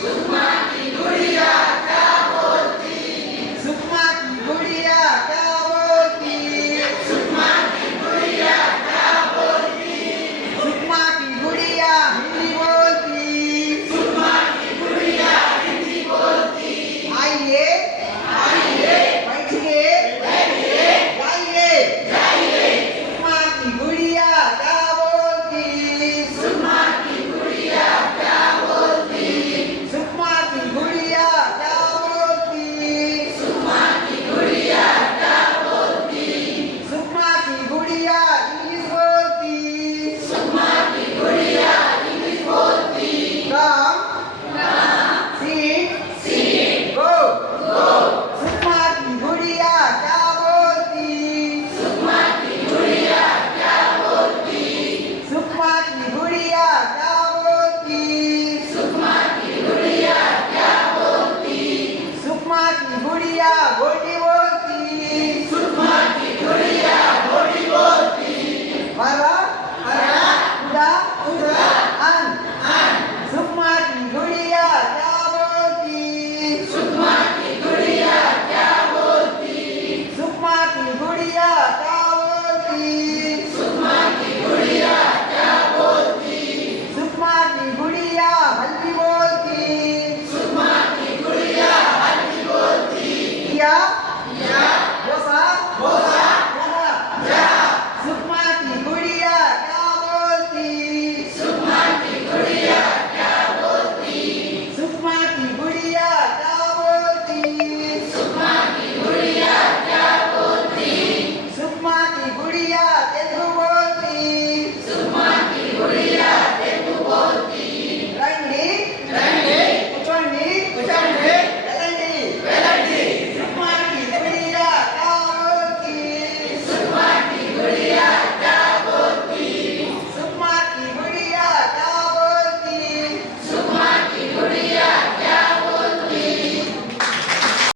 सुषमा की गुड़िया क्या बोलती? सुषमा की गुड़िया क्या बोलती? सुषमा की गुड़िया क्या बोलती? सुषमा की गुड़िया हिंदी बोलती। सुषमा की गुड़िया हिंदी बोलती। आइए आइए बैठिए बैठिए जाइए जाइए। सुषमा की गुड़िया क्या बोलती? सुषमा की गुड़िया क्या बोलती? सुषमा की गुड़िया क्या बोलती? सुषमा की गुड़िया क्या बोलती? सुषमा की गुड़िया इंग्लिश बोलती। सुषमा की गुड़िया इंग्लिश बोलती। कम सीट गो गो। सुषमा की गुड़िया क्या बोलती? सुषमा की गुड़िया क्या बोलती? सुषमा की गुड़िया क्या बोलती? सुषमा की गुड़िया क्या बोलती? सुषमा की गुड़िया बोलिए